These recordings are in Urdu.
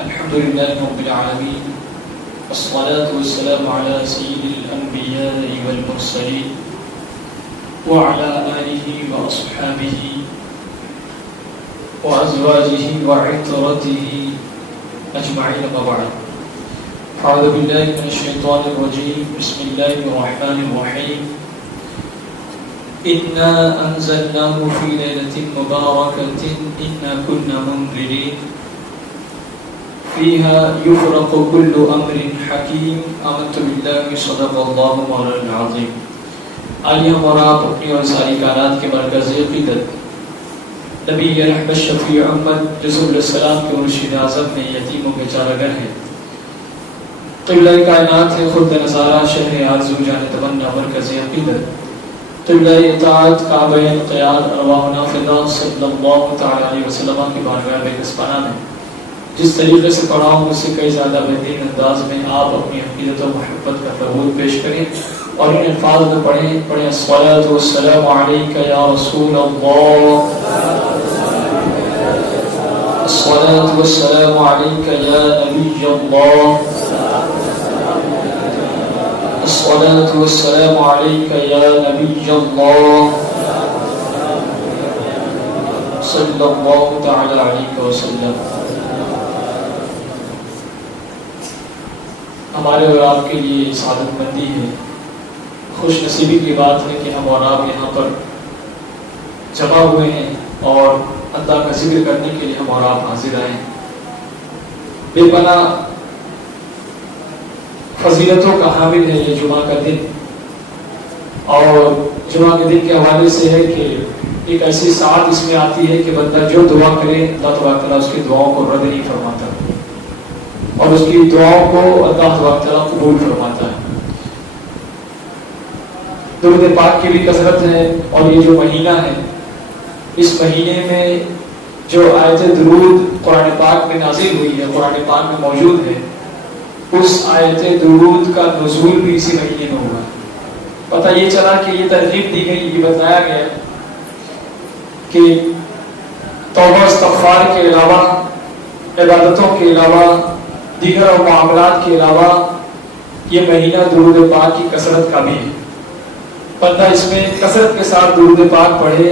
الحمد لله رب العالمين والصلاة والسلام على سيد الأنبياء والمرسلين وعلى آله وأصحابه وأزواجه وعطرته أجمعين ما بعد. أعوذ بالله من الشيطان الرجيم. بسم الله الرحمن الرحيم. إنا أنزلناه في ليلة مباركة إنا كنا منذرين فيها يفرق كل أمر حكيم. آمنت بالله صدق الله مولانا العظيم. آئیے ہم اور آپ اپنی اور ساری کائنات کے مرکز عقیدت نبی رحمت شفیع احمد رسول اللہ السلام کے مرشد اعظم میں یتیموں کے چارگر ہیں. قبلہ کائنات ہے خود نظارہ شہر آرزو جان تمنا مرکز عقیدت. قبلہ اطاعت کعبہ انقیاد ارواحنا فدا صلی اللہ تعالی علیہ وسلم کی بارگاہ بے کسبانہ میں جس طریقے سے پڑھا ہوں اس سے کئی زیادہ بہترین انداز میں آپ اپنی عقیدت و محبت کا ثبوت پیش کریں اور ان الفاظ میں پڑھیں الصلاۃ والسلام علیک یا رسول اللہ، الصلاۃ والسلام علیک یا نبی اللہ، الصلاۃ والسلام علیک یا نبی اللہ صلی اللہ تعالی علیہ وسلم. ہمارے اور آپ کے لیے سعادت مندی ہے، خوش نصیبی کی بات ہے کہ ہم اور آپ یہاں پر جمع ہوئے ہیں اور اللہ کا ذکر کرنے کے لیے ہم اور آپ حاضر آئے ہیں. بے پناہ فضیلتوں کا حامل ہے یہ جمعہ کا دن، اور جمعہ کے دن کے حوالے سے ہے کہ ایک ایسی ساعت اس میں آتی ہے کہ بندہ جو دعا کرے اللہ تبارک تعالیٰ اس کی دعاؤں کو رد نہیں فرماتا اور اس کی دعاؤں کو اللہ تبارک تعالیٰ قبول فرماتا ہے. درود پاک کی بھی کثرت ہے، اور یہ جو مہینہ ہے اس مہینے میں جو آیت درود قرآن پاک میں نازل ہوئی ہے، قرآن پاک میں موجود ہے، اس آیت درود کا نزول بھی اسی مہینے میں ہوا. پتہ یہ چلا کہ یہ ترغیب دی گئی، یہ بتایا گیا کہ توبہ استغفار کے علاوہ، عبادتوں کے علاوہ، دیگر اور معاملات کے علاوہ یہ مہینہ درود پاک کی کثرت کا بھی ہے. بندہ اس میں کثرت کے ساتھ درود پاک پڑھے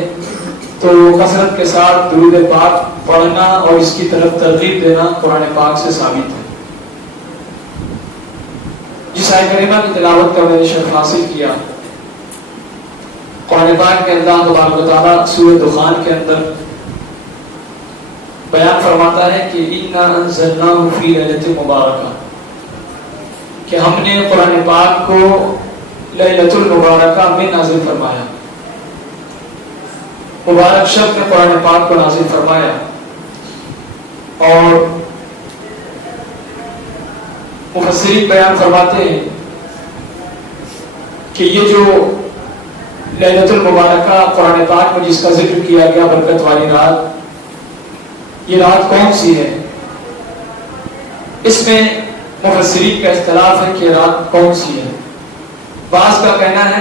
تو کثرت کے ساتھ درود پاک پڑھنا اور اس کی طرف ترغیب دینا قرآن پاک سے ثابت ہے. جس آیت کریمہ کی تلاوت کا میں نے شرف حاصل کیا، قرآن پاک میں اللہ تبارک و تعالیٰ سورۃ دخان کے اندر بیان فرماتا ہے کہ اِنَّا أَنزَلْنَاهُ فِي لَيْلَةٍ مُبَارَكَةٍ، کہ ہم نے قرآن پاک کو لیلۃ المبارکہ میں نازل فرمایا. مبارک شب میں قرآن پاک کو نازل فرمایا. اور مفسرین بیان فرماتے ہیں کہ یہ جو لیلۃ المبارکہ قرآن پاک میں جس کا ذکر کیا گیا، برکت والی رات، یہ رات کون سی ہے؟ اس میں مفسرین کا اختلاف ہے کہ رات کون سی ہے. بعض کا کہنا ہے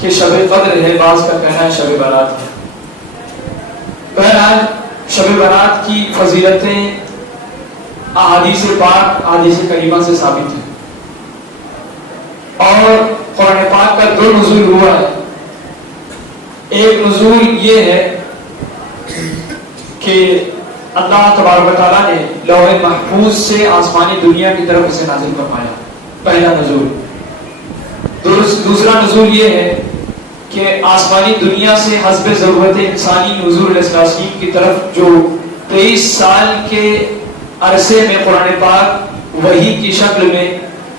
کہ شب قدر ہے، بعض کا کہنا ہے شب برات ہے. بہرحال شب برات کی فضیلتیں احادیث پاک، احادیث کریمہ سے ثابت ہیں. اور قرآن پاک کا دو نزول ہوا ہے. ایک نزول یہ ہے کہ اللہ تبارک و تعالیٰ نے لوح محفوظ سے آسمانی دنیا کی طرف اسے نازل فرمایا، پہلا نزول. دوسرا نزول یہ ہے کہ آسمانی دنیا سے حسب ضرورت انسانی حضور علیہ السلام کی طرف جو 23 سال کے عرصے میں قرآن پاک وحی کی شکل میں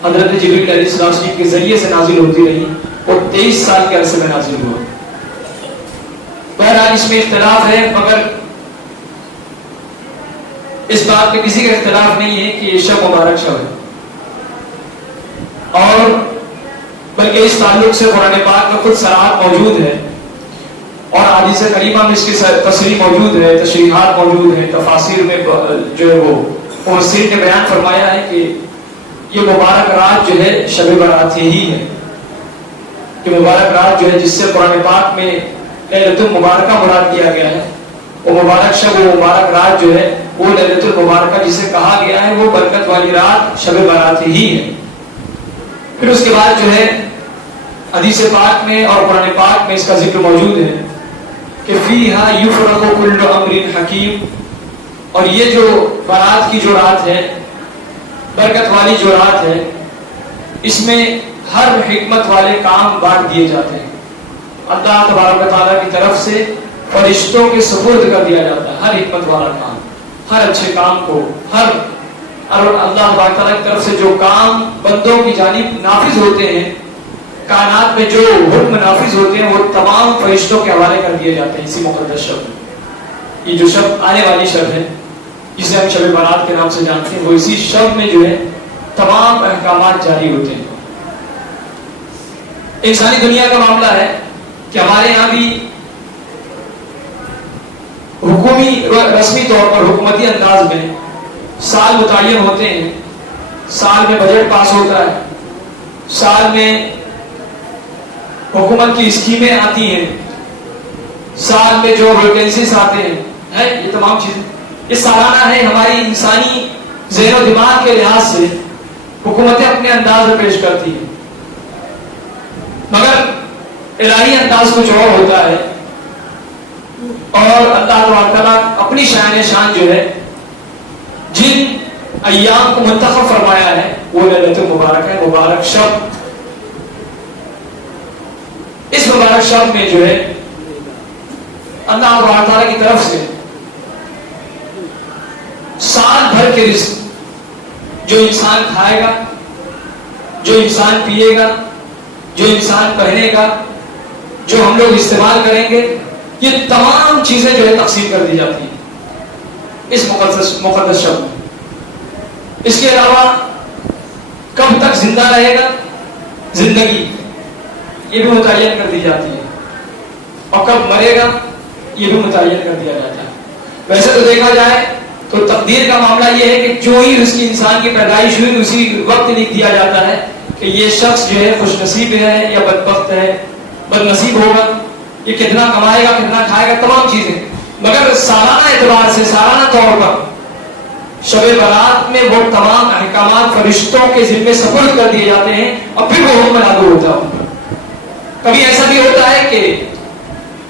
حضرت جبریل علیہ السلام کے ذریعے سے نازل ہوتی رہی، وہ 23 سال کے عرصے میں نازل ہوا. بہرحال اس میں اختلاف ہے، مگر اس بات میں کسی کا اختلاف نہیں ہے کہ یہ شب مبارک شب ہے. اور بلکہ اس تعلق سے قرآن پاک میں خود صراحت موجود ہے، اور حدیث کریمہ میں اس کی تصریح موجود ہے، تشریحات موجود ہیں. تفاسیر میں جو ہے وہ مفسرین نے بیان فرمایا ہے کہ یہ مبارک رات جو ہے شب برات ہی ہے. یہ مبارک رات جو ہے جس سے قرآن پاک میں لیلۃ المبارکہ مراد کیا گیا ہے، وہ مبارک شب، وہ مبارک رات جو ہے وہ لیلۃ المبارکہ جسے کہا گیا ہے وہ برکت والی رات شب برات ہی ہے۔ پھر اس کے بعد جو ہے حدیث پاک میں اور قرآن پاک میں اس کا ذکر موجود ہے کہ فیہا یفرق کل امر حکیم، اور یہ جو برات کی جو رات ہے، برکت والی جو رات ہے، اس میں ہر حکمت والے کام بانٹ دیے جاتے ہیں۔ اللہ تبارک و تعالیٰ کی طرف سے فرشتوں کے سپرد کر دیا جاتا ہے ہر حکمت والا کام، ہر اچھے کام کو، ہر اللہ تبارک تعالیٰ کی طرف سے جو کام بندوں کی جانب نافذ ہوتے ہیں، کائنات میں جو حکم نافذ ہوتے ہیں، وہ تمام فرشتوں کے حوالے کر دیے جاتے ہیں اسی مقدس شب میں۔ یہ جو شب آنے والی شب ہے جسے ہم شب برات کے نام سے جانتے ہیں، وہ اسی شب میں جو ہے تمام احکامات جاری ہوتے ہیں۔ انسانی دنیا کا معاملہ ہے کہ ہمارے یہاں بھی حکومی رسمی طور پر حکومتی انداز میں سال متعین ہوتے ہیں، سال میں بجٹ پاس ہوتا ہے، سال میں حکومت کی اسکیمیں آتی ہیں، سال میں جو ویکینسیز آتے ہیں، یہ تمام چیزیں یہ سالانہ ہے۔ ہماری انسانی ذہن و دماغ کے لحاظ سے حکومتیں اپنے انداز میں پیش کرتی ہیں، مگر الہی انداز کچھ اور ہوتا ہے، اور اللہ تعالیٰ اپنی شان شان جو ہے جن ایام کو منتخب فرمایا ہے وہ لیلۃ المبارک ہے، مبارک شب۔ اس مبارک شب میں جو ہے اللہ تعالیٰ کی طرف سے سال بھر کے رزق جو انسان کھائے گا، جو انسان پیے گا، جو انسان پہنے گا، جو ہم لوگ استعمال کریں گے، یہ تمام چیزیں جو ہے تقسیم کر دی جاتی ہیں اس مقدس شب میں۔ اس کے علاوہ کب تک زندہ رہے گا زندگی، یہ بھی متعین کر دی جاتی ہے، اور کب مرے گا یہ بھی متعین کر دیا جاتا ہے۔ ویسے تو دیکھا جائے تو تقدیر کا معاملہ یہ ہے کہ جو ہی اس کی انسان کی پیدائش ہوئی اسی وقت لکھ دیا جاتا ہے کہ یہ شخص جو ہے خوش نصیب ہے یا بدبخت ہے، بد نصیب ہوگا، یہ کتنا کمائے گا، کتنا کھائے گا، تمام چیزیں۔ مگر سالانہ اعتبار سے، سالانہ طور پر شب برات میں وہ تمام احکامات فرشتوں کے ذمے سپرد کر دیے جاتے ہیں، اور پھر وہ حکم لاگو ہوتا ہے۔ کبھی ایسا بھی ہوتا ہے کہ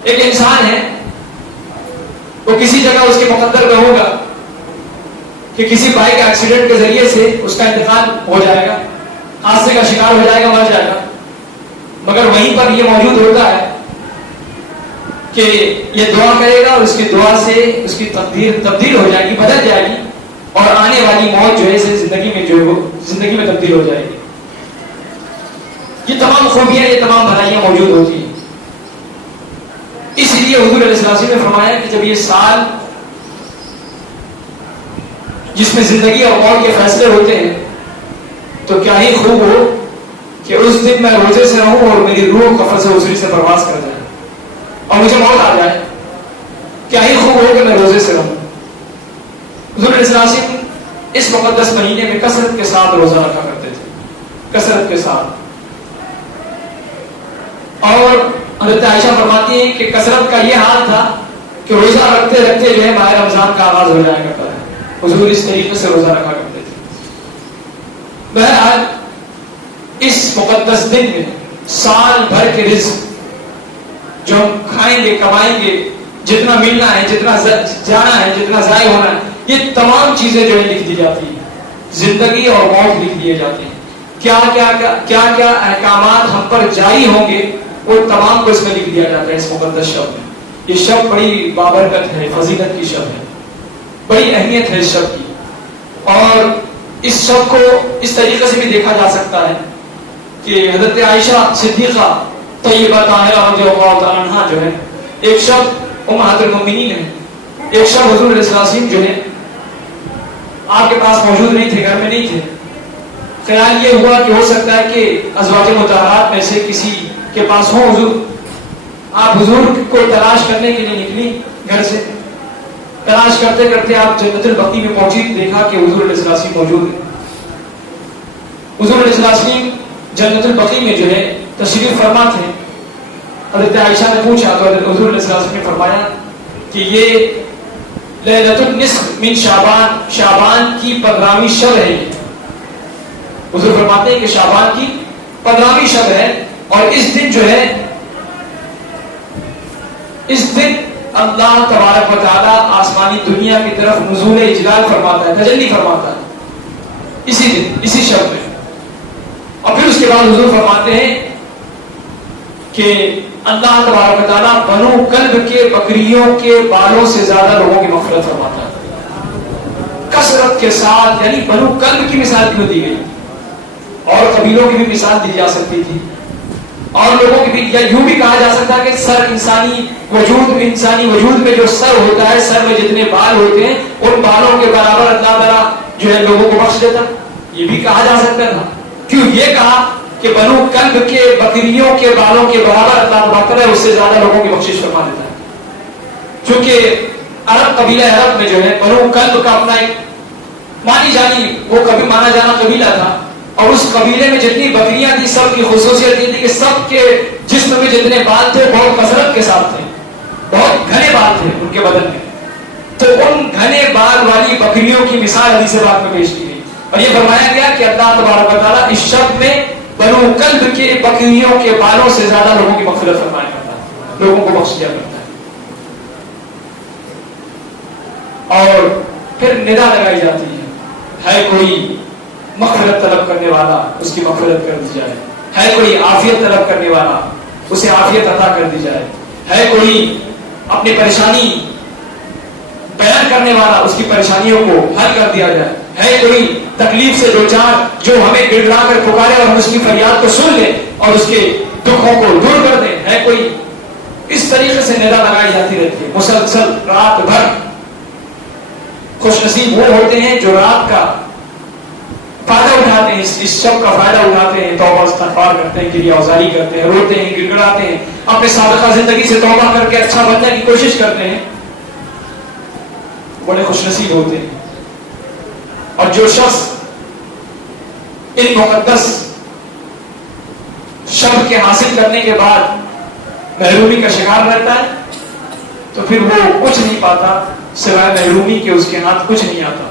ایک انسان ہے، وہ کسی جگہ اس کے مقدر میں ہوگا کہ کسی بائک ایکسیڈنٹ کے ذریعے سے اس کا انتقال ہو جائے گا، حادثے کا شکار ہو جائے گا، مر جائے گا، مگر وہیں پر یہ موجود ہوتا ہے کہ یہ دعا کرے گا اور اس کی دعا سے اس کی تقدیر تبدیل ہو جائے گی، بدل جائے گی، اور آنے والی موت جو ہے زندگی میں جو ہے وہ زندگی میں تبدیل ہو جائے گی۔ یہ تمام خوبیاں، یہ تمام بھلائیاں موجود ہوتی ہیں۔ اس لیے حضور علیہ السلام نے فرمایا کہ جب یہ سال جس میں زندگی اور موت کے فیصلے ہوتے ہیں تو کیا ہی خوب ہو کہ اس دن میں روزے سے رہوں اور میری روح قفس حضوری سے پرواز کر جائے اور مجھے موت آ جائے، کیا ہی خوب ہو کہ میں روزے سے رہوں۔ حضور علیہ السلام اس مقدس مہینے میں کثرت کے ساتھ روزہ رکھا کرتے تھے، کثرت کے ساتھ، اور حضرت عائشہ فرماتی ہیں کہ کثرت کا یہ حال تھا کہ روزہ رکھتے رکھتے جو ہے ماہ رمضان کا آغاز ہو جایا کرتا ہے۔ حضور اس طریقے سے روزہ رکھا کرتے تھے۔ بہرحال اس مقدس دن میں سال بھر کے رزق جو ہم کھائیں گے، کمائیں گے، جتنا ملنا ہے، جتنا جانا ہے، جتنا ضائع ہونا ہے، یہ تمام چیزیں جو ہے لکھ دی جاتی ہیں، زندگی اور موت لکھ دیے جاتے ہیں۔ کیا کیا احکامات ہم پر جاری ہوں گے وہ تمام کو اس میں لکھ دیا جاتا ہے اس مقدس شب میں۔ یہ شب بڑی بابرکت ہے، فضیلت کی شب ہے، بڑی اہمیت ہے اس شب کی، اور اس شب کو اس طریقے سے بھی دیکھا جا سکتا ہے کہ حضرت عائشہ صدیقہ طیبہ طاہرہ رضی اللہ تعالیٰ عنہا جو ہے ایک شب امہات المؤمنین ہے، ایک شب حضور علیہ السلام جو ہے آپ کے پاس موجود نہیں تھے، گھر میں نہیں تھے۔ خیال یہ ہوا کہ ہو سکتا ہے کہ ازواج مطہرات میں سے کسی کے پاس ہو حضور، آپ حضور کو تلاش کرنے کے لیے نکلی گھر سے، تلاش کرتے کرتے آپ جنت البقیع میں پہنچی، دیکھا کہ حضور علیہ السلام موجود ہے۔ حضور علیہ السلام جنت البقیع میں جو ہے تشریف فرما تھے۔ حضرت عائشہ نے پوچھا تو حضور علیہ السلام نے فرمایا کہ لیلۃ النصف من شعبان، شعبان کی 15ویں شب ہے یہ. حضور فرماتے ہیں کہ شعبان کی 15ویں شب ہے، اور اس دن جو ہے، اس دن اللہ تبارک و تعالی آسمانی دنیا کی طرف نزول اجلال فرماتا ہے، تجلی فرماتا ہے اسی دن، اسی شب میں. اور پھر اس کے بعد حضور فرماتے ہیں کہ اللہ تبارک و تعالیٰ بنو کلب کے بکریوں کے بالوں سے زیادہ لوگوں کی مغفرت فرماتا ہے کثرت کے ساتھ. یعنی بنو کلب کی مثال کیوں دی گئی؟ اور قبیلوں کی بھی مثال دی جا سکتی تھی، اور لوگوں کی بھی، یا یوں بھی کہا جا سکتا ہے کہ سر انسانی وجود میں جو سر ہوتا ہے، سر میں جتنے بال ہوتے ہیں ان بالوں کے برابر اللہ تعالیٰ جو ہے لوگوں کو بخش دیتا. یہ بھی کہا جا سکتا تھا. کیوں یہ کہا کہ بنو کلب کے بکریوں کے بالوں کے برابر اللہ تبارک ہے، اس سے زیادہ لوگوں کی بخشش فرما دیتا ہے. چونکہ عرب قبیلہ عرب میں جو ہے بنو کلب کا اپنا ایک مانی جانی، وہ کبھی مانا جانا قبیلہ تھا، اور اس قبیلے میں جتنی بکریاں تھی سب کی خصوصیت یہ تھی کہ سب کے جسم میں جتنے بال تھے بہت کثرت کے ساتھ تھے، بہت گھنے بال تھے ان کے بدن میں. تو ان گھنے بال والی بکریوں کی مثال حدیث پاک میں پیش کی گئی، اور یہ فرمایا گیا کہ اللہ تبارک و تعالیٰ اس شب میں بنو کلب کے بکریوں کے بالوں سے زیادہ لوگوں کی مغفرت فرمایا کرتا ہے، لوگوں کو بخش دیا کرتا ہے. اور پھر ندا لگائی جاتی ہے کوئی مغفرت طلب کرنے والا اس کی مغفرت کر دی جائے، ہے کوئی عافیت طلب کرنے والا اسے عافیت عطا کر دی جائے، ہے کوئی اپنی پریشانی بیان کرنے والا اس کی پریشانیوں کو حل کر دیا جائے، ہے کوئی تکلیف سے دو چار جو ہمیں گڑ گڑا کر پکارے اور ہم اس کی فریاد کو سن لیں اور اس کے دکھوں کو دور کر دیں، ہے کوئی. اس طریقے سے ندا لگائی جاتی رہتی ہے مسلسل رات بھر. خوش نصیب وہ ہوتے ہیں جو رات کا فائدہ اٹھاتے ہیں، اس شب کا فائدہ اٹھاتے ہیں، توبہ استغفار کرتے ہیں، گریہ اوزاری کرتے ہیں، روتے ہیں، گڑ گڑاتے ہیں، اپنے سابقہ زندگی سے توبہ کر کے اچھا بننے کی کوشش کرتے ہیں. بڑے خوش نصیب ہوتے ہیں. اور جو شخص ان مقدس شب کے حاصل کرنے کے بعد محرومی کا شکار رہتا ہے تو پھر وہ کچھ نہیں پاتا سوائے محرومی کے، اس کے ہاتھ کچھ نہیں آتا.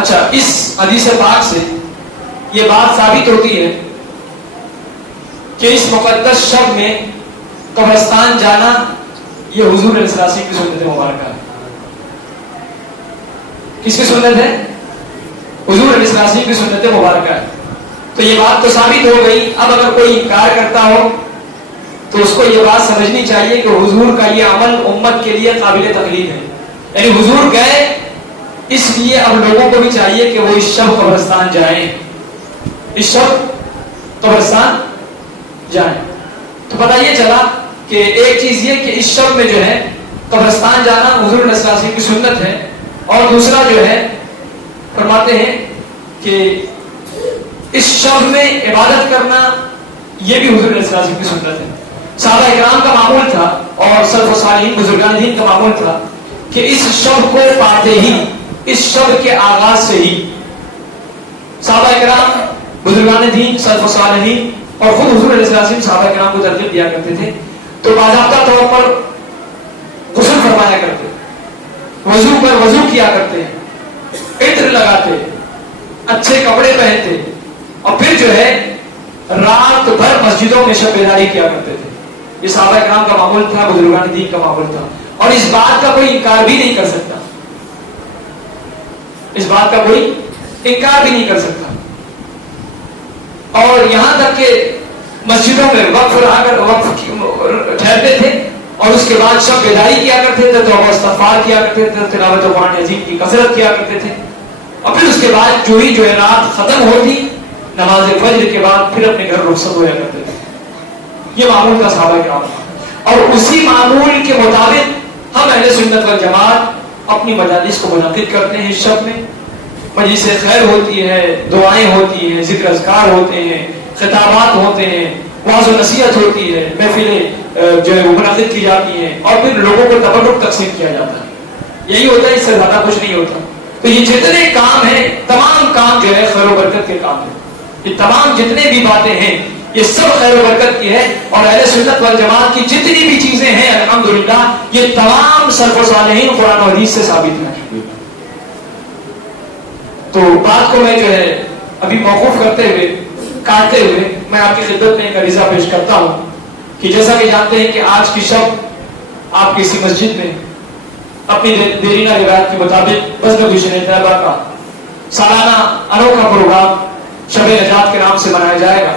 اچھا، اس حدیث پاک سے یہ بات ثابت ہوتی ہے کہ اس مقدس شب میں قبرستان جانا یہ حضور علیہ السلام کی سنت مبارکہ ہے. کس کی سنت ہے؟ حضور علیہ السلام کی سنت مبارکہ ہے. تو یہ بات تو ثابت ہو گئی. اب اگر کوئی انکار کرتا ہو تو اس کو یہ بات سمجھنی چاہیے کہ حضور کا یہ عمل امت کے لیے قابل تقلید ہے. یعنی حضور گئے، اس لیے اب لوگوں کو بھی چاہیے کہ وہ اس شب قبرستان جائیں، اس شب قبرستان جائیں. تو پتہ یہ چلا کہ ایک چیز یہ کہ اس شب میں جو ہے قبرستان جانا حضور علیہ السلام کی سنت ہے، اور دوسرا جو ہے فرماتے ہیں کہ اس شب میں عبادت کرنا یہ بھی حضور علیہ السلام کی سنت ہے. صحابہ اکرام کا معمول تھا اور سلف و صالحین بزرگان دین کا معمول تھا کہ اس شب کو پاتے ہی، اس شب کے آغاز سے ہی صحابہ اکرام بزرگان دین سلف و صالحین اور خود حضور علیہ السلام صحابہ اکرام کو ترغیب دیا کرتے تھے تو باضابطہ طور پر غسل فرمایا کرتے، وضو پر وضو کیا کرتے، عطر لگاتے، اچھے کپڑے پہنتے، اور پھر جو ہے رات بھر مسجدوں میں شب بیداری کیا کرتے تھے. یہ صحابہ اکرام کا معمول تھا، بزرگان دین کا معمول تھا، اور اس بات کا کوئی انکار بھی نہیں کر سکتا، اس بات کا کوئی انکار بھی نہیں کر سکتا. اور یہاں تک کہ مسجدوں میں وقف ٹھہرتے تھے اور اس کے بعد شب بیداری کیا کرتے تھے، توبہ استغفار کیا کرتے تھے، تلاوت قرآن عظیم کی کثرت کیا کرتے تھے، اور پھر اس کے بعد جو ہی رات ختم ہوتی نماز فجر کے بعد پھر اپنے گھر رخصت ہوا کرتے تھے. یہ معمول تھا صحابہ کرام کا، اور اسی معمول کے مطابق ہم اہل سنت والجماعت اپنی مجالس کو منعقد کرتے ہیں. اس شب میں مجلس خیر ہوتی ہے، دعائیں ہوتی ہیں، ذکر اذکار ہوتے ہیں، خطابات ہوتے ہیں، وعظ و نصیحت ہوتی ہے، محفلیں جو ہے وہ منعقد کی جاتی ہیں، اور پھر لوگوں کو تبرک تقسیم کیا جاتا ہے. یہی ہوتا ہے، اس سے زیادہ کچھ نہیں ہوتا. تو یہ جتنے کام ہیں تمام کام جو ہے خیر و برکت کے کام ہیں. یہ تمام جتنے بھی باتیں ہیں یہ سب خیر و برکت کی ہے. اور اہل سنت والجماعت کی جتنی بھی چیزیں ہیں الحمدللہ یہ تمام سلف و صالحین قرآن و حدیث سے ثابت ہیں. تو بات کو میں جو ہے ابھی موقوف کرتے ہوئے کاٹتے ہوئے میں آپ کی خدمت میں ایک عریضہ پیش کرتا ہوں کہ جیسا کہ جانتے ہیں کہ آج کی شب آپ کی اسی مسجد میں اپنی دیرینہ روایت کے مطابق بزم گلشن طیبہ کا سالانہ انوکھا پروگرام شب نجات کے نام سے منایا جائے گا.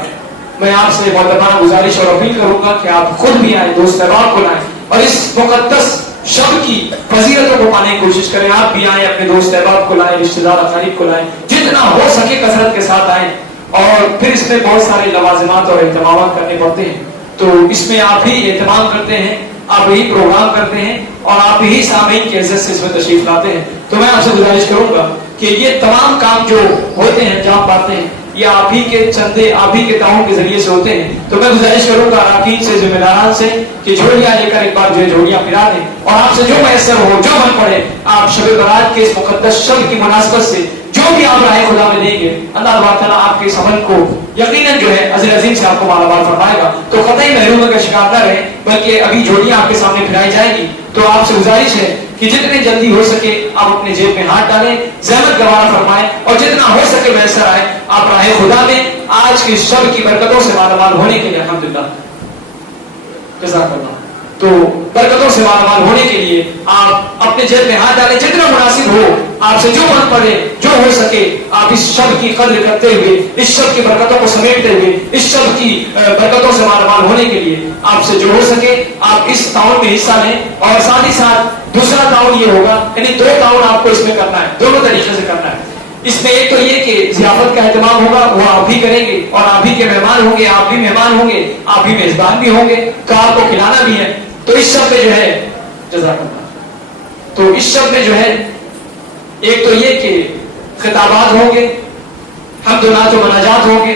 میں آپ سے محترمانہ گزارش اور اپیل کروں گا کہ آپ خود بھی آئیں, دوست احباب کو لائیں اور اس مقدس شب کی فضیلتوں کو پانے کی کوشش کریں. آپ بھی آئیں, اپنے دوست احباب کو لائیں, رشتہ دار اقارب کو لائیں, جتنا ہو سکے کثرت کے ساتھ آئیں. اور پھر اس میں بہت سارے لوازمات اور اہتمامات کرنے پڑتے ہیں, تو اس میں آپ ہی اہتمام کرتے ہیں, آپ یہی پروگرام کرتے ہیں اور آپ ہی سامعین کی عزت سے اس میں تشریف لاتے ہیں. تو میں آپ سے گزارش کروں گا کہ یہ تمام کام جو ہوتے ہیں جہاں پاتے ہیں یہ آپ ہی کے چندے, آپ ہی کے تعاون کے ذریعے سے ہوتے ہیں. تو میں گزارش کروں گا اراکین سے, ذمہ داران سے کہ جھولیاں لے کر ایک بار جو ہے جھولیاں پھرا دیں اور آپ سے جو میسر ہو, جو من پڑے, آپ شب برات کے اس مقدس شب کی مناسبت سے جو بھی آپ راہ خدا میں دیں گے اللہ تعالیٰ آپ کے اس عمل کو یقیناً جو ہے عزیز عظیم سے آپ کو مالا مال فرمائے گا. تو قطعی محرومی کا شکار نہ رہے, بلکہ ابھی جھولیاں آپ کے سامنے پھرائی جائے گی. تو آپ سے گزارش ہے کہ جتنے جلدی ہو سکے آپ اپنے جیب میں ہاتھ ڈالیں, زحمت گوارا فرمائیں اور جتنا ہو سکے میسر آئے آپ راہ خدا میں آج کی شب کی برکتوں سے مالا مال ہونے کے لیے الحمدللہ جزاک اللہ. تو برکتوں سے مالا مال ہونے کے لیے آپ اپنے جیب میں ہاتھ ڈالیں, جتنا مناسب ہو آپ سے جو من پڑے, جو ہو سکے آپ اس شب کی قدر کرتے ہوئے, اس شب کی برکتوں کو سمیٹتے ہوئے, اس شب کی برکتوں سے مالا مال ہونے کے لیے آپ سے جو ہو سکے آپ اس تعاون میں حصہ لیں. اور ساتھ ہی ساتھ دوسرا تعاون یہ ہوگا, یعنی دو تعاون آپ کو اس میں کرنا ہے, دونوں طریقے سے کرنا ہے. اس میں ایک تو یہ کہ ضیافت کا اہتمام ہوگا, وہ آپ ہی کریں گے اور آپ ہی کے مہمان ہوں گے, آپ بھی مہمان ہوں گے, آپ بھی میزبان بھی ہوں گے, تو آپ کو کھلانا بھی ہے. تو اس شب میں جو ہے جزاک اللہ, تو اس شب میں جو ہے ایک تو یہ کہ خطابات ہوں گے, حمد و نعت و مناجات ہوں گے,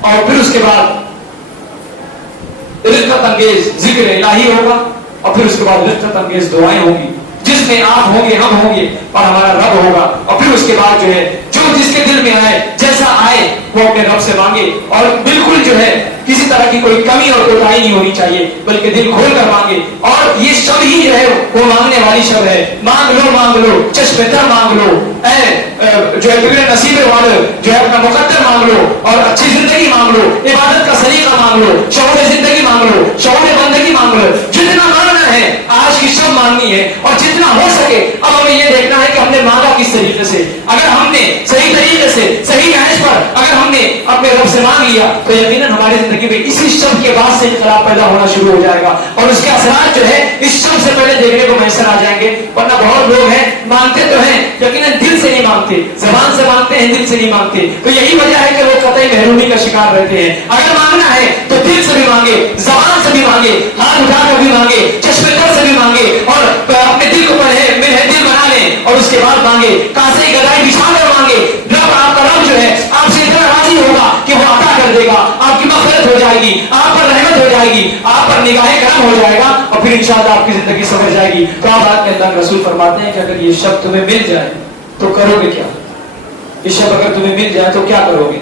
اور پھر اس کے بعد رفقت انگیز ذکر الہی ہوگا, اور پھر اس کے بعد رفقت انگیز دعائیں ہوں گی جس میں آپ ہوں گے, ہم ہوں گے اور ہمارا رب ہوگا. اور پھر اس کے بعد جو ہے جو جس کے دل میں آئے, جیسا آئے وہ اپنے رب سے مانگے, اور بالکل جو ہے کسی طرح کی کوئی کمی اور کوتاہی نہیں ہونی چاہیے, بلکہ دل کھول کر مانگے. اور یہ شب ہی جو ہے وہ مانگنے والی شب ہے. مانگ لو چشم تر مانگ لو, اے جو ہے بگڑے نصیب والے جو ہے اپنا مقدر مانگ لو, اور اچھی زندگی مانگ لو, عبادت کا سلیقہ مانگ لو, شعور زندگی مانگ لو, شعور بندگی مانگ لو. جتنا مانگنا ہے آج کی شب مانگنی ہے, اور جتنا ہو سکے اب ہمیں یہ دیکھنا ہے کہ ہم نے مانگا کس طریقے سے. اگر ہم نے صحیح طریقے سے صحیح نہج پر اگر ہم نے اپنے رب سے مانگ لیا تو یقیناً ہماری زندگی میں اسی شب کے بعد سے انقلاب پیدا ہونا شروع ہو جائے گا, اور اس کے اثرات جو ہے اس شب سے پہلے دیکھنے کو میسر آ جائیں گے. ورنہ بہت لوگ ہیں مانگتے تو ہیں یقیناً دل سے نہیں مانگتے, زبان سے مانگتے ہیں, دل سے نہیں مانگتے. تو یہی وجہ ہے کہ وہ قطعی محرومی کا شکار رہتے ہیں. اگر مانگنا ہے تو دل سے بھی مانگے, زبان سے بھی مانگے, ہاتھ اٹھا کر بھی مانگے, چشم تر سے بھی مانگے, اور اپنے دل کو پڑھے دل بنا لیں اور اس کے بعد مانگے, کاسے گدائی بچھا کر مانگے. رب آپ کا رب جو ہے آپ سے اتنا راضی ہوگا کہ وہ عطا کر دے گا, آپ کی مغفرت ہو جائے گی, آپ پر رحمت ہو جائے گی, آپ پر نگاہ کرم ہو جائے گا, اور پھر انشاءاللہ آپ کی زندگی سمجھ جائے گی. تو آپ بات میں اللہ کے رسول فرماتے ہیں کہ اگر یہ شب تمہیں مل جائے تو کرو گے کیا؟ یہ شب اگر تمہیں مل جائے تو کیا کرو گے؟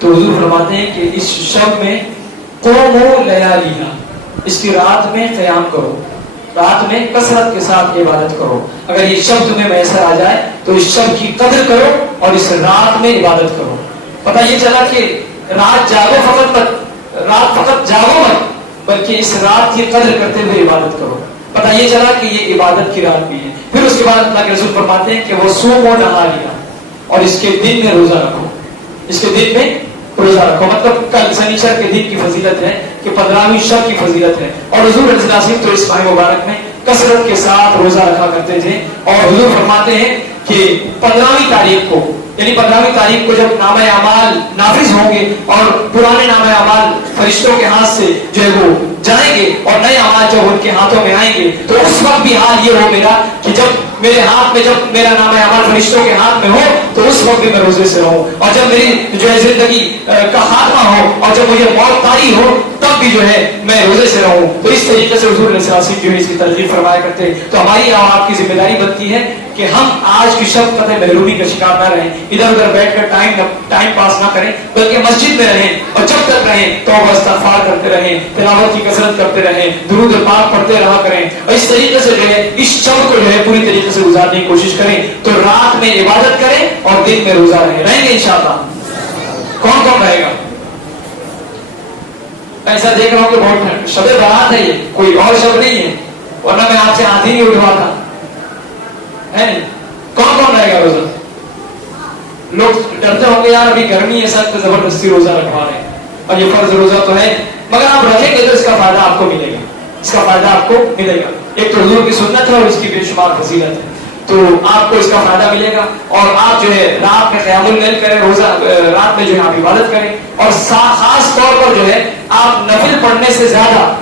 تو حضور فرماتے ہیں کہ اس شب میں قوموا لیالیہا, اس کی رات میں قیام کرو, رات میں کثرت کے ساتھ عبادت کرو. اگر یہ شب تمہیں میسر آ جائے تو اس شب کی قدر کرو اور اس رات میں عبادت کرو. پتہ یہ چلا کہ رات جاگو فقط مت, رات فقط جاگو مت, بلکہ اس رات کی قدر کرتے ہوئے عبادت کرو. پتہ یہ چلا کہ یہ عبادت کی رات بھی ہے. پھر اس کے بعد اللہ کے رسول فرماتے ہیں کہ وہ صوموا نہاریہا, اور اس کے دن میں روزہ رکھو, اس کے دن میں روزہ رکھو. مطلب کل سنیچر کے دن کی فضیلت ہے کہ 15ویں شب کی فضیلت ہے, اور حضور صلی اللہ علیہ وسلم تو اس ماہ مبارک میں کثرت کے ساتھ روزہ رکھا کرتے تھے. اور حضور فرماتے ہیں کہ 15ویں تاریخ کو, یعنی 15ویں تاریخ کو جب نامہ اعمال نافذ ہوں گے اور پرانے نامہ اعمال فرشتوں کے ہاتھ سے جو ہے وہ جائیں گے اور نئے اعمال جب ان کے ہاتھوں میں آئیں گے, تو اس وقت بھی حال یہ ہو میرا کہ جب میرے ہاتھ میں, جب میرا نامہ اعمال فرشتوں کے ہاتھ میں ہو تو اس وقت بھی میں روزے سے رہوں, اور جب میری جو ہے زندگی کا خاتمہ ہو اور جب مجھے موت طاری ہو تب بھی جو ہے میں روزے سے رہوں. تو اس طریقے سے حضور علیہ السلام جو ہے اس کی ترغیب فرمایا کرتے. تو ہماری اور آپ کی ذمہ داری بنتی ہے کہ ہم آج کی شب قطع محرومی کا شکار نہ رہیں, ادھر ادھر بیٹھ کر ٹائم پاس نہ کریں, بلکہ مسجد میں رہیں, اور جب تک رہیں توبہ استغفار کرتے رہیں, تلاوت کی کثرت کرتے رہیں, درود پاک پڑھتے رہا کریں, اور اس طریقے سے جو ہے اس شب کو جو ہے پوری طریقے سے گزارنے کی کوشش کریں. تو رات میں عبادت کریں اور دن میں روزہ رہیں گے انشاءاللہ. کون کون رہے گا؟ ایسا دیکھ رہا ہوں کہ بہت شب برات ہے, یہ کوئی اور شب نہیں ہے, ورنہ میں آپ سے ہاتھ ہی نہیں اٹھواتا ہے نہیں. کون کون رہے گا روزہ؟ لوگ ڈرتے ہوں گے یار ابھی گرمی ہے سخت, زبردستی روزہ رکھوا رہے ہیں, اور یہ فرض روزہ تو ہے, مگر آپ رکھیں گے تو اس کا فائدہ آپ کو ملے گا, اس کا فائدہ آپ کو ملے گا. ایک تو حضور کی سنت ہے اور اس کی بے شمار فضیلت ہے, تو آپ کو اس کا فائدہ ملے گا. اور آپ جو ہے رات میں قیام اللیل کریں, روزہ رات میں جو ہے آپ عبادت کریں, اور خاص طور پر جو ہے آپ نفل پڑھنے سے زیادہ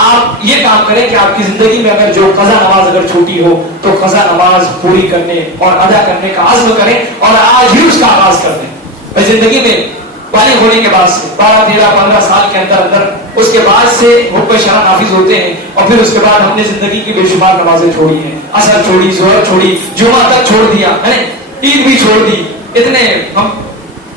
آپ یہ کام کریں کہ آپ کی زندگی میں اگر جو قضا نماز اگر چھوٹی ہو تو قضا نماز پوری کرنے اور ادا کرنے کا عزم کریں, اور آج ہی اس کا آغاز کر دیں. زندگی میں بالغ ہونے کے بعد سے 12, 13, 15 سال کے اندر اس کے بعد سے حکم شرع نافذ ہوتے ہیں, اور پھر اس کے بعد ہم نے زندگی کی بے شمار نمازیں چھوڑی ہیں, عصر چھوڑی, ظہر چھوڑی, جمعہ تک چھوڑ دیا ہے, عید بھی چھوڑ دی, ہم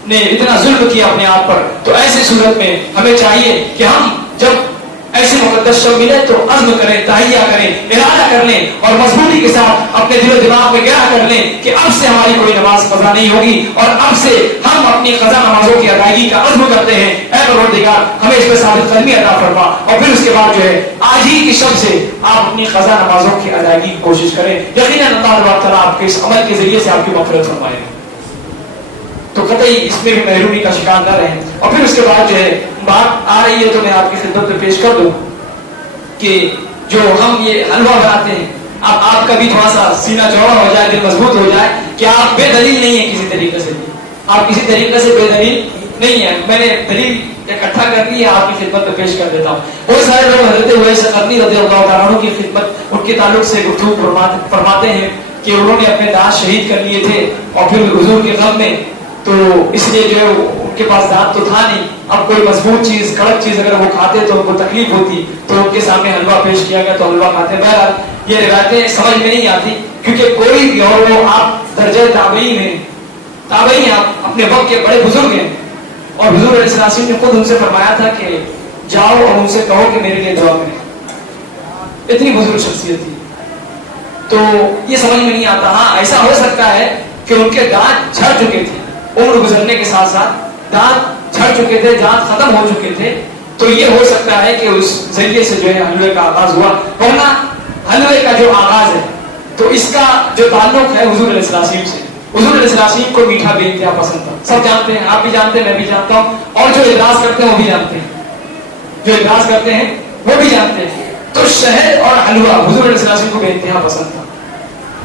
نے اتنا ظلم کیا اپنے آپ پر. تو ایسی صورت میں ہمیں چاہیے کہ ہم جب ایسی مقدس شب ملے تو عزم کریں, تہیہ کریں, ارادہ کر لیں, اور مضبوطی کے ساتھ اپنے دل و دماغ میں گرا کر لیں کہ اب سے ہماری کوئی نماز قضا نہیں ہوگی, اور اب سے ہم اپنی قضا نمازوں کی ادائیگی کا عزم کرتے ہیں. اے پروردگار ہمیں اس پہ ثابت قدمی عطا فرما, اور پھر اس کے بعد جو ہے آج ہی کی شب سے آپ اپنی قضا نمازوں کی ادائیگی کی کوشش کریں. یقیناً اللہ تعالیٰ آپ کے اس عمل کے ذریعے سے آپ کی مغفرت فرمائے گا. تو قطعی اس میں بھی محرومی کا شکار نہ رہیں. اور پھر اس کے بعد جو ہے بات آ رہی ہے تو میں آپ کی خدمت میں پیش کر دوں کہ جو ہم یہ حلوہ بناتے ہیں, اب آپ کا بھی تھوڑا سا سینہ چوڑا ہو جائے, دل مضبوط ہو جائے کہ آپ بے دلیل نہیں ہیں کسی طریقے سے, آپ کسی طریقے سے بے دلیل نہیں ہیں. میں نے دلیل اکٹھا کر لی ہے, آپ کی خدمت میں پیش کر دیتا ہوں. بہت سارے لوگ حضرت اویس قرنی رضی اللہ تعالیٰ عنہ کی خدمت ان کے تعلق سے گفتگو فرماتے ہیں کہ انہوں نے اپنے دانت شہید کر لیے تھے, اور پھر حضور کے غم میں تو اس لیے جو ہے ان کے پاس دانت تو تھا نہیں, اب کوئی مضبوط چیز, کڑک چیز اگر وہ کھاتے تو ان کو تکلیف ہوتی, تو ان کے سامنے حلوہ پیش کیا گیا تو حلوہ کھاتے. بہرحال یہ روایتیں سمجھ میں نہیں آتی, کیونکہ کوئی بھی اور وہ آپ درجہ تابعین ہیں, آپ اپنے وقت کے بڑے بزرگ ہیں, اور حضور علیہ السلام نے خود ان سے فرمایا تھا کہ جاؤ اور ان سے کہو کہ میرے لیے دعا کریں. اتنی بزرگ شخصیت تھی. تو یہ سمجھ میں نہیں آتا. ہاں ایسا ہو سکتا ہے کہ ان کے دانت جھڑ چکے تھے, عمر گزرنے کے ساتھ ساتھ دانت جھڑ چکے تھے, دانت ختم ہو چکے تھے, تو یہ ہو سکتا ہے کہ اس ذریعے سے جو ہے حلوے کا آغاز ہوا. ورنہ حلوے کا جو آغاز ہے تو اس کا جو تعلق ہے حضور علیہ السلام سے, حضور علیہ السلام کو میٹھا بے انتہا پسند تھا. سب جانتے ہیں, آپ بھی جانتے ہیں, میں بھی جانتا ہوں, اور جو اعتراض کرتے ہیں وہ بھی جانتے ہیں, وہ بھی جانتے ہیں. تو شہد اور حلوہ حضور علیہ السلام کو بے انتہا پسند تھا,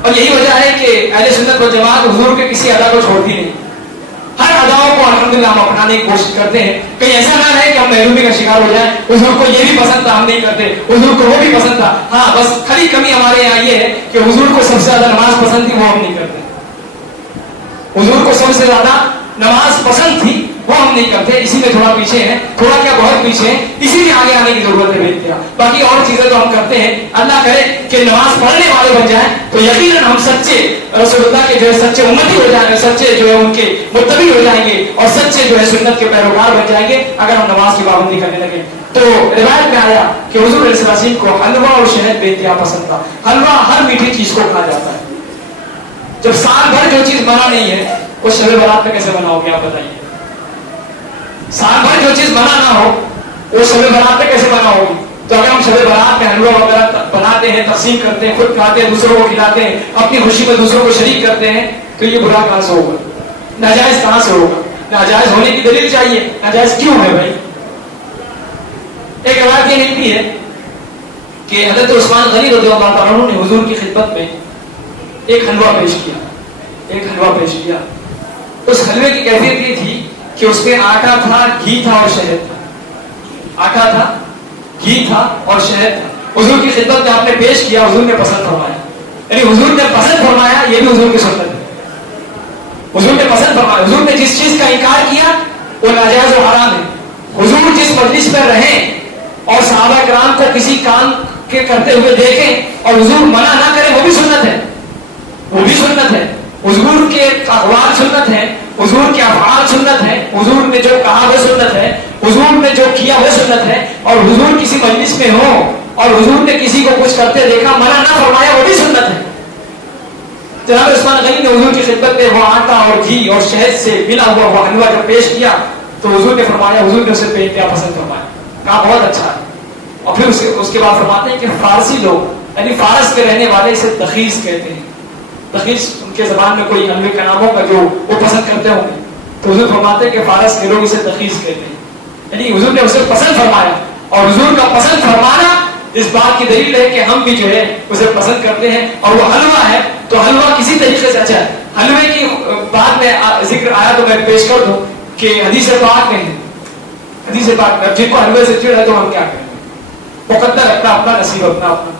اور یہی وجہ ہے کہ اہل سنت والجماعت حضور کے کسی ادا کو چھوڑتی نہیں. ہر اداؤں کو الحمدللہ ہم اپنانے کی کوشش کرتے ہیں. کہیں ایسا نہ رہے کہ ہم محرومی کا شکار ہو جائیں, حضور کو یہ بھی پسند تھا ہم نہیں کرتے, حضور کو وہ بھی پسند تھا. ہاں بس کھلی کمی ہمارے یہاں یہ ہے کہ حضور کو سب سے زیادہ نماز پسند تھی, وہ ہم نہیں کرتے. حضور کو سب سے زیادہ نماز پسند تھی, وہ ہم نہیں کرتے. اسی میں تھوڑا پیچھے ہیں, تھوڑا کیا بہت پیچھے ہیں, اسی لیے آگے آنے کی ضرورت ہے بے. باقی اور چیزیں تو ہم کرتے ہیں. اللہ کرے کہ نماز پڑھنے والے بن جائیں تو یقیناً ہم سچے رسول اللہ کے جو ہے سچے امتی ہو جائیں گے, سچے جو ہے ان کے متبع ہو جائیں گے, اور سچے جو ہے سنت کے پیروکار بن جائیں گے اگر ہم نماز کی پابندی کرنے لگے. تو روایت میں آیا کہ حضور علیہ السلام کو حلوہ اور شہد بے انتہا پسند تھا. حلوہ ہر میٹھی چیز کو کھایا جاتا ہے. جب سال بھر جو چیز بنا نہیں ہے وہ شب برات میں کیسے بنا ہوگی آپ بتائیے. سال بھر جو چیز بنا نہ ہو وہ شب برات میں کیسے بنا ہوگی. تو اگر ہم شب برات میں حلوہ وغیرہ بناتے ہیں, تقسیم کرتے ہیں, خود کھاتے ہیں, دوسروں کو کھلاتے ہیں, اپنی خوشی میں دوسروں کو شریک کرتے ہیں, تو یہ برا کہاں سے ہوگا, ناجائز کہاں سے ہوگا. ناجائز ہونے کی دلیل چاہیے, ناجائز کیوں ہے بھائی. ایک روایت یہ ملتی ہے کہ حضرت عثمان غنی رضی اللہ تعالیٰ عنہ نے حضور کی خدمت میں ایک حلوہ پیش کیا. اس حلوے کی کیفیت یہ تھی کہ اس میں آٹا تھا, گھی تھا اور شہد تھا. آٹا تھا, گھی تھا اور شہد تھا. حضور کی خدمت میں آپ نے پیش کیا, حضور نے پسند فرمایا. یعنی حضور نے پسند فرمایا, یہ بھی حضور کی سنت ہے. حضور نے پسند فرمایا. حضور نے جس چیز کا انکار کیا وہ ناجائز و حرام ہے. حضور جس مجلس پر رہیں اور صحابہ کرام کو کسی کام کے کرتے ہوئے دیکھیں اور حضور منع نہ کریں، وہ بھی سنت ہے، وہ بھی سنت ہے۔ حضور کے اقوال سنت ہے، حضور کے افعال سنت ہے، حضور نے جو کہا وہ سنت ہے، حضور نے جو کیا وہ سنت ہے۔ اور حضور کسی مجلس میں ہو اور حضور نے کسی کو کچھ کرتے دیکھا، منع نہ فرمایا، وہ بھی سنت ہے۔ جناب عثمان غنی نے حضور کی خدمت میں وہ آٹا اور گھی اور شہد سے ملا ہوا وہ حلوہ جب پیش کیا تو حضور نے فرمایا، حضور نے اسے بے پسند فرمایا، کہا بہت اچھا ہے۔ اور پھر اس کے بعد فرماتے ہیں کہ فارسی لوگ یعنی فارس کے رہنے والے اسے تخیص کہتے ہیں۔ تخیص ان کے زبان میں کوئی حلوے کا نام ہوگا جو وہ پسند کرتے ہوں گے، تو حضور فرماتے ہیں کہ فارس کے لوگ اسے تخیص کہتے ہیں، یعنی حضور نے اسے پسند فرمایا۔ اور حضور کا پسند فرمانا اس بات کی دلیل ہے کہ ہم بھی جو ہے اسے پسند کرتے ہیں۔ اور وہ حلوہ ہے تو حلوہ کسی طریقے سے اچھا ہے۔ حلوے کی بات میں ذکر آیا تو میں پیش کر دوں کہ حدیث پاک میں ہے، حدیث پاک میں جن کو حلوے سے چڑ ہے تو ہم کیا کریں، مقدر اپنا اپنا نصیب اپنا اپنا۔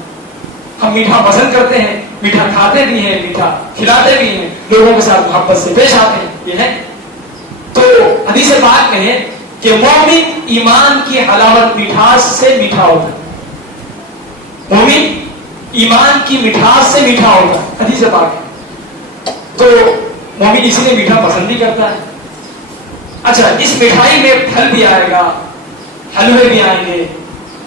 ہم میٹھا پسند کرتے ہیں، میٹھا کھاتے بھی ہیں، میٹھا کھلاتے بھی ہیں، لوگوں کے ساتھ محبت سے پیش آتے ہیں، یہ ہے۔ تو حدیث پاک میں ہے کہ مومن ایمان کی حلاوت مٹھاس سے میٹھا ہوتا ہے، مومن ایمان کی مٹھاس سے میٹھا ہوتا ہے، حدیث پاک ہے۔ تو مومن اسی لیے میٹھا پسند بھی کرتا ہے۔ اچھا، اس مٹھائی میں پھل بھی آئے گا، حلوے بھی آئیں گے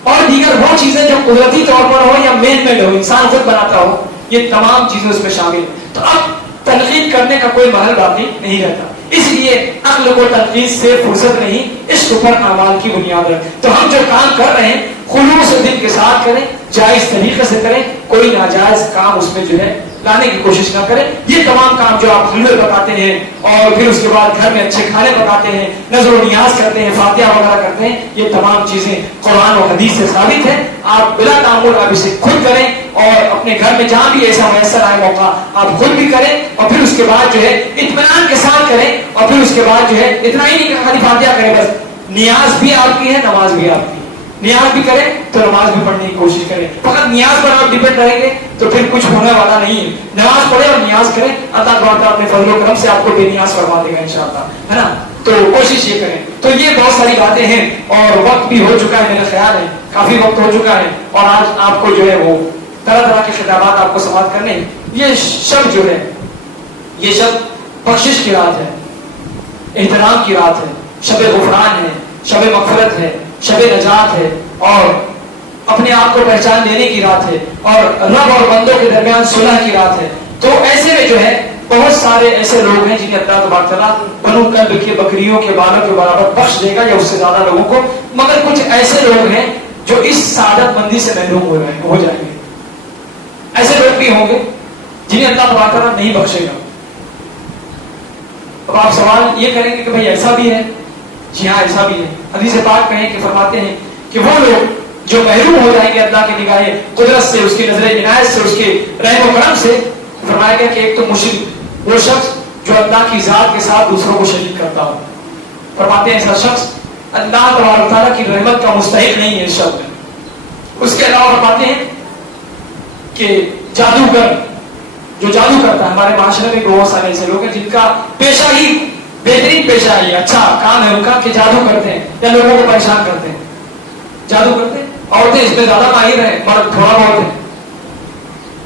اور دیگر وہ چیزیں جو قدرتی طور پر ہو یا مین میڈ ہو، انسان خود بناتا ہو، یہ تمام چیزیں اس میں شامل ہیں۔ تو اب تنقید کرنے کا کوئی محل باقی نہیں رہتا، اس لیے عقل کو تنقید سے فرصت نہیں، عشق پر اعمال کی بنیاد ہے۔ تو ہم جو کام کر رہے ہیں خلوص دل کے ساتھ کریں، جائز طریقے سے کریں، کوئی ناجائز کام اس میں جو ہے لانے کی کوشش نہ کریں۔ یہ تمام کام جو آپ حلوے پکاتے ہیں اور پھر اس کے بعد گھر میں اچھے کھانے پکاتے ہیں، نظر و نیاز کرتے ہیں، فاتحہ وغیرہ کرتے ہیں، یہ تمام چیزیں قرآن و حدیث سے ثابت ہے۔ آپ بلا تعمل آپ اسے خود کریں اور اپنے گھر میں جہاں بھی ایسا میسر آئے موقع آپ خود بھی کریں، اور پھر اس کے بعد جو ہے اطمینان کے ساتھ کریں، اور پھر اس کے بعد جو ہے اتنا ہی نہیں کہ خالی فاتحہ کریں بس، نیاز بھی آپ کی ہے، نماز بھی آپ کی ہے۔ نیاز بھی کریں تو نماز بھی پڑھنے کی کوشش کریں، فقط نیاز پر آپ ڈیپینڈ رہیں گے تو پھر کچھ ہونے والا نہیں ہے۔ نماز پڑھیں اور نیاز کریں، اللہ تعالیٰ اپنے فضل و کرم سے آپ کو بے نیاز فرما دے گا انشاءاللہ، ہے نا۔ تو کوشش یہ کریں۔ تو یہ بہت ساری باتیں ہیں اور وقت بھی ہو چکا ہے، میرا خیال ہے کافی وقت ہو چکا ہے، اور آج آپ کو جو ہے وہ طرح طرح کے خطابات آپ کو سماعت کرنے ہیں۔ یہ شب جو ہے یہ شب بخشش کی رات ہے، احترام کی رات ہے، شب غفران ہے، شب مغفرت ہے، شب نجات ہے، اور اپنے آپ کو پہچان لینے کی رات ہے، اور رب اور بندوں کے درمیان صلح کی رات ہے۔ تو ایسے میں جو ہے بہت سارے ایسے لوگ ہیں جنہیں اللہ تبارک تعالیٰ بنو کلب کے بکریوں کے بالوں کے برابر بخش دے گا یا اس سے زیادہ لوگوں کو، مگر کچھ ایسے لوگ ہیں جو اس سعادت مندی سے محروم ہو جائیں گے۔ ایسے لوگ بھی ہوں گے جنہیں اللہ تبارک تعالیٰ نہیں بخشے گا۔ اب آپ سوال یہ کریں گے کہ بھائی ایسا بھی ہے؟ جی ہاں ایسا بھی ہے۔ حدیث پاک میں کہ فرماتے ہیں کہ وہ لوگ جو محروم ہو جائیں گے اللہ کی نگاہ قدرت سے، اس کی نظر عنایت سے، اس کے رحم و کرم سے، فرمایا گیا کہ ایک تو مشرک، وہ شخص جو اللہ کی ذات کے ساتھ دوسروں کو شریک کرتا ہو، فرماتے ہیں ایسا شخص اللہ تبارک تعالیٰ کی رحمت کا مستحق نہیں ہے اس شخص میں۔ اس کے علاوہ فرماتے ہیں کہ جادوگر جو جادو کرتا ہے، ہمارے معاشرے میں بہت سارے ایسے لوگ ہیں جن کا پیشہ ہی بہترین پیشہ ہی اچھا کام ہے ان کا کہ جادو کرتے ہیں یا لوگوں کو پریشان کرتے ہیں، جادو کرتے ہیں۔ عورتیں اس میں زیادہ ماہر ہیں، مرد تھوڑا بہت ہے،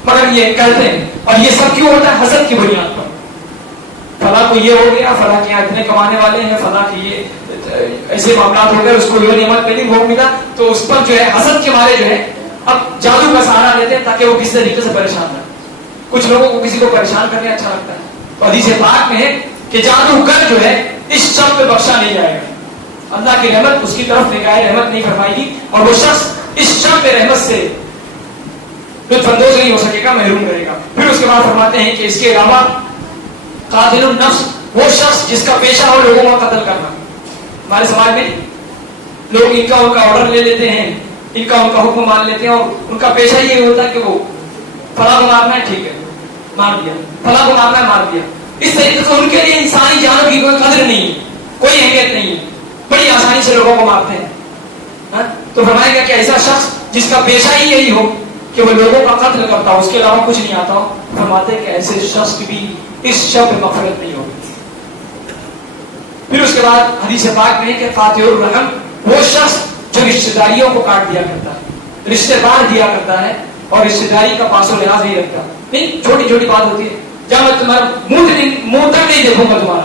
مگر یہ کہتے ہیں، اور یہ سب کیوں ہوتا ہے؟ حسد کی بنیاد پر، فلاں کو یہ ہو گیا، فلاں کے یہاں اتنے کمانے والے ہیں، فلاں کی یہ ایسے معاملات ہو گئے، اس کو یہ نعمت ملی وہ ملا، تو اس پر جو ہے حسد کے مارے جو ہے اب جادو کا سہارا لیتے ہیں تاکہ وہ کسی طریقے سے پریشان نہ۔ کچھ لوگوں کو کسی کو پریشان کرنے اچھا لگتا ہے، تو حدیث پاک میں ہے کہ جادوگر جو ہے اس شخص پہ بخشا نہیں جائے گا، اللہ کی رحمت اس کی طرف نگاہ رحمت نہیں فرمائے گی، اور وہ شخص اس شخص پہ رحمت سے لطف اندوز نہیں ہو سکے گا، محروم رہے گا۔ پھر اس کے بعد فرماتے ہیں کہ اس کے علاوہ قاتل النفس، وہ شخص جس کا پیشہ ہو لوگوں کا قتل کرنا۔ ہمارے سماج میں لوگ ان کا آرڈر لے لیتے ہیں، ان کا حکم مان لیتے ہیں، اور ان کا پیشہ یہ ہوتا ہے کہ وہ فلاں کو مارنا ہے، ٹھیک ہے مار دیا، فلاں کو مارنا ہے، مار دیا۔ اس طریقے سے ان کے لیے انسانی جانوں کی کوئی قدر نہیں ہے، کوئی اہمیت نہیں ہے، بڑی آسانی سے لوگوں کو مارتے ہیں۔ تو فرمائے گا کہ ایسا شخص جس کا پیشہ ہی یہی ہو کہ وہ لوگوں کا قتل کرتا ہو، اس کے علاوہ کچھ نہیں آتا ہو، فرماتے ہیں کہ ایسے شخص کی بھی اس شب میں مغفرت نہیں ہوگی۔ پھر اس کے بعد حدیث پاک میں کہ قاطع الرحم، وہ شخص جو رشتے داریوں کو کاٹ دیا کرتا ہے، رشتے بار دیا کرتا ہے اور رشتے داری کا پاس و لحاظ نہیں رکھتا. نہیں، چھوٹی چھوٹی بات ہوتی ہے، جب میں تمہارا منہ تک نہیں دیکھوں گا،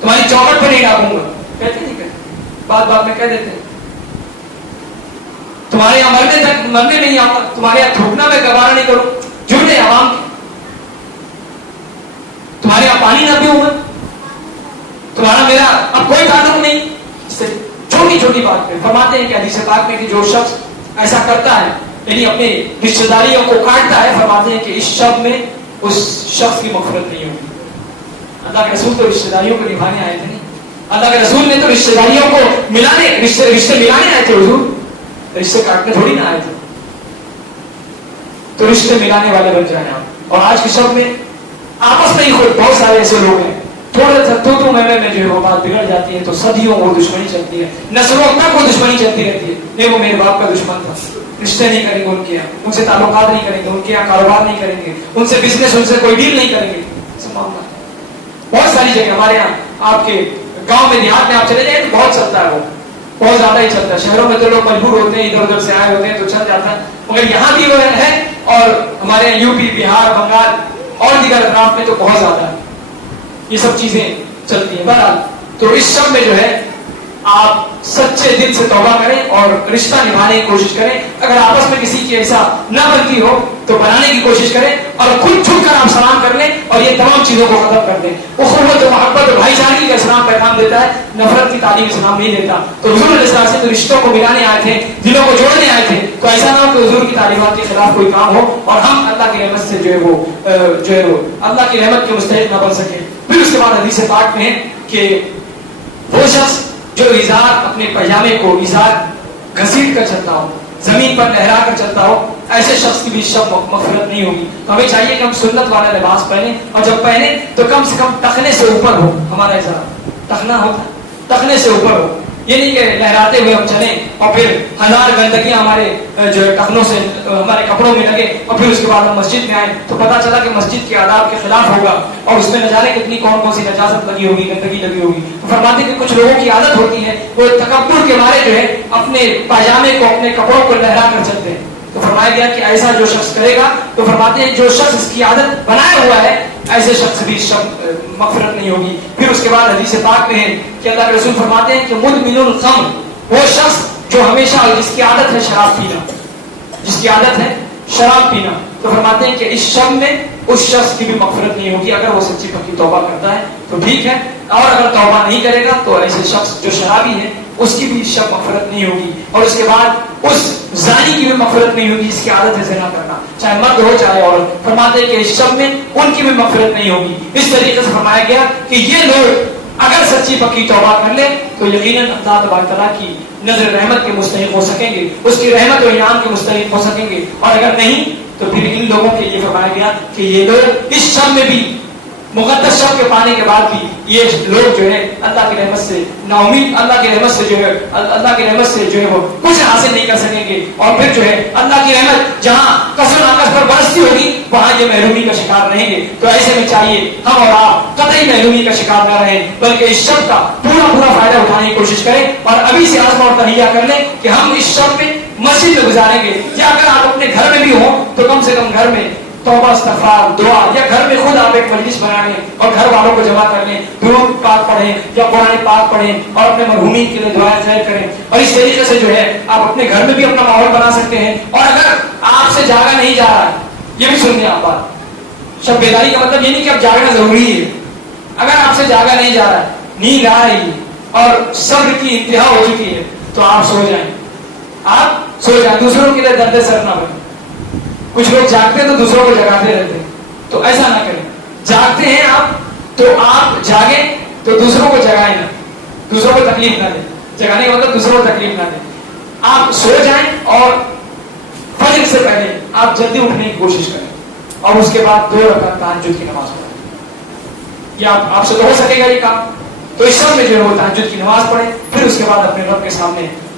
تمہاری چوکٹ پہ نہیں ڈاکوں گا، کہتے نہیں کہتے، بات بات میں کہہ دیتے ہیں. تمہارے یہاں مرنے نہیں آتا، تمہارے یہاں تھوکنا میں گوارا نہیں کروں، جھوٹے عوام کے. تمہارے یہاں پانی نہ پیوں میں، تمہارا میرا اب کوئی تعلق نہیں. چھوٹی چھوٹی بات پہ فرماتے ہیں کہ حدیث پاک میں کہ جو شخص ایسا کرتا ہے، یعنی اپنے رشتے داریوں کو کاٹتا ہے، فرماتے ہیں کہ اس شب میں اس شخص کی مغفرت نہیں ہوگی. اللہ کے رسول تو رشتے داریوں کو نبھانے آئے تھے، نہیں، اللہ کے رسول نے تو رشتے داریوں کو ملانے، رشتے ملانے آئے تھے، حضور رشتے کاٹنے تھوڑی نہ آئے تھے. تو رشتے ملانے والے بن جائیں آپ. اور آج کے شب میں آپس میں ہی خود بہت سارے ایسے لوگ ہیں، تھوڑے سا تو میں جو ہے وہ بات بگڑ جاتی ہے تو صدیوں وہ دشمنی چلتی ہے، نسلوں تک وہ دشمنی چلتی رہتی ہے. نہیں، وہ میرے باپ کا دشمن تھا، رشتے نہیں کریں گے ان کے یہاں، ان سے تعلقات نہیں کریں گے، ان کے یہاں کاروبار نہیں کریں گے، ان سے بزنس، ان سے کوئی ڈیل نہیں کریں گے. معاملہ بہت ساری جگہ ہمارے یہاں، آپ کے گاؤں میں دیہات میں آپ چلے جائیں تو بہت چلتا ہے، وہ بہت زیادہ ہی چلتا ہے. شہروں میں تو لوگ مجبور ہوتے ہیں، ادھر ادھر سے آئے ہوتے ہیں تو چل جاتا ہے، مگر یہاں بھی وہ ہے. اور ہمارے یو پی، بہار، بنگال اور دیگر اطراف میں تو بہت زیادہ ہے، یہ سب چیزیں چلتی ہیں. بہرحال تو اس شب میں جو ہے آپ سچے دل سے توبہ کریں اور رشتہ نبھانے کی کوشش کریں. اگر آپس میں کسی کی ایسا نہ بنتی ہو تو بنانے کی کوشش کریں اور خود چھپ کر آپ سلام کر لیں اور یہ تمام چیزوں کو ختم کر دیں. اخوت و محبت و بھائی چارگی کا اسلام پیغام دیتا ہے، نفرت کی تعلیم اسلام نہیں دیتا. تو حضور علیہ السلام سے تو رشتوں کو ملانے آئے تھے، دلوں کو جوڑنے آئے تھے، تو ایسا نہ ہو کہ حضور کی تعلیمات کے خلاف کوئی کام ہو اور ہم اللہ کی رحمت سے جو ہے وہ اللہ کی رحمت کے مستحق نہ بن سکے. پھر اس کے بعد حدیث پاک میں ہے کہ وہ شخص جو ازار، اپنے پاجامے کو ازار گھسیٹ کر چلتا ہو، زمین پر لہرا کر چلتا ہو، ایسے شخص کی بھی شب مغفرت نہیں ہوگی. تو ہمیں چاہیے کہ ہم سنت والا لباس پہنیں، اور جب پہنیں تو کم سے کم ٹخنے سے اوپر ہو. ہمارا ازار ٹخنا ہوتا ہے، ٹخنے سے اوپر ہو. یہ نہیں کہ لہراتے ہوئے ہم چلیں اور پھر ہزار گندگیاں ہمارے جو ٹخنوں سے ہمارے کپڑوں میں لگے اور پھر اس کے بعد ہم مسجد میں آئیں تو پتہ چلا کہ مسجد کے آداب کے خلاف ہوگا اور اس میں نہ جانے کتنی کون سی نجاست لگی ہوگی، گندگی لگی ہوگی. تو فرماتے ہیں کہ کچھ لوگوں کی عادت ہوتی ہے، وہ تکبر کے مارے جو ہے اپنے پاجامے کو، اپنے کپڑوں کو لہرا کر چلتے ہیں. تو فرمایا گیا کہ ایسا جو شخص کرے گا، تو فرماتے ہیں جو شخص اس کی عادت بنایا ہوا ہے ایسے شخص بھی مغفرت نہیں ہوگی. پھر اس کے بعد حدیث پاک میں ہے کہ اللہ کے رسول فرماتے ہیں کہ مدمن الخمر، وہ شخص جو ہمیشہ، جس کی عادت ہے شراب پینا، جس کی عادت ہے شراب پینا، تو فرماتے ہیں کہ اس شب میں اس شخص کی بھی مغفرت نہیں ہوگی. اگر وہ سچی پکی توبہ کرتا ہے تو ٹھیک ہے، اور اگر توبہ نہیں کرے گا تو ایسے شخص جو شرابی ہے اس کی بھی شب مغفرت نہیں ہوگی. اور اس کے بعد اس زانی کی بھی مغفرت نہیں ہوگی جس کی عادت ہے زنا کرنا، چاہے مرد ہو چاہے عورت. فرماتے ہیں کہ اس شب میں ان کی بھی مغفرت نہیں ہوگی. اس طریقے سے فرمایا گیا کہ یہ لوگ اگر سچی پکی توبہ کر لے تو یقیناً اللہ تبارک تعالیٰ کی نظر رحمت کے مستحق ہو سکیں گے، اس کی رحمت و انعام کے مستحق ہو سکیں گے. اور اگر نہیں تو پھر ان لوگوں کے لیے فرمایا گیا کہ یہ لوگ اس شب میں بھی، مقدس شب کے پانے کے بعد بھی، یہ لوگ جو ہے اللہ کی رحمت سے نا امید، اللہ کی رحمت سے جو ہے وہ کچھ حاصل نہیں کر سکیں گے. اور پھر جو ہے اللہ کی رحمت جہاں کسر ناقص پر برستی ہوگی وہاں یہ محرومی کا شکار رہیں گے. تو ایسے میں چاہیے ہم اور آپ قطعی محرومی کا شکار نہ رہیں، بلکہ اس شب کا پورا فائدہ اٹھانے کی کوشش کریں اور ابھی سے عزم اور تہیہ کر لیں کہ ہم اس شب میں مسجد میں گزاریں گے. یا اگر آپ اپنے گھر میں بھی ہوں تو کم سے کم گھر میں توبہ، استغفار، دعا، یا گھر میں خود آپ ایک مجلس بنا لیں اور گھر والوں کو جمع کر لیں، درود پاک پڑھیں یا قرآن پاک پڑھیں اور اپنے مرحومین کے لیے دعائیں خیر کریں. اور اس طریقے سے جو ہے آپ اپنے گھر میں بھی اپنا ماحول بنا سکتے ہیں. اور اگر آپ سے جاگا نہیں جا رہا ہے، یہ بھی سن لیں آپ بات، شب بیداری کا مطلب یہ نہیں کہ اب جاگنا ضروری ہے. اگر آپ سے جاگا نہیں جا رہا ہے، نیند آ رہی ہے اور صبر کی انتہا ہو چکی ہے تو آپ سو جائیں، آپ سو جائیں، دوسروں کے لیے درد سر نہ بنے. کچھ لوگ جاگتے ہیں تو دوسروں کو جگاتے رہتے ہیں، تو ایسا نہ کریں. جاگتے ہیں آپ تو آپ جاگیں تو دوسروں کو جگائیں نہ، دوسروں کو تکلیف نہ دیں. جگانے کا مطلب دوسروں کو تکلیف نہ دیں. آپ سو جائیں اور فجر سے پہلے آپ جلدی اٹھنے کی کوشش کریں اور اس کے بعد 2 رکعت تہجد کی نماز پڑھیں. یہ آپ سے تو ہو سکے گا یہ کام. تو اس سب میں جو ہے وہ تہجد کی نماز پڑھیں، پھر اس کے بعد اپنے رب کے سامنے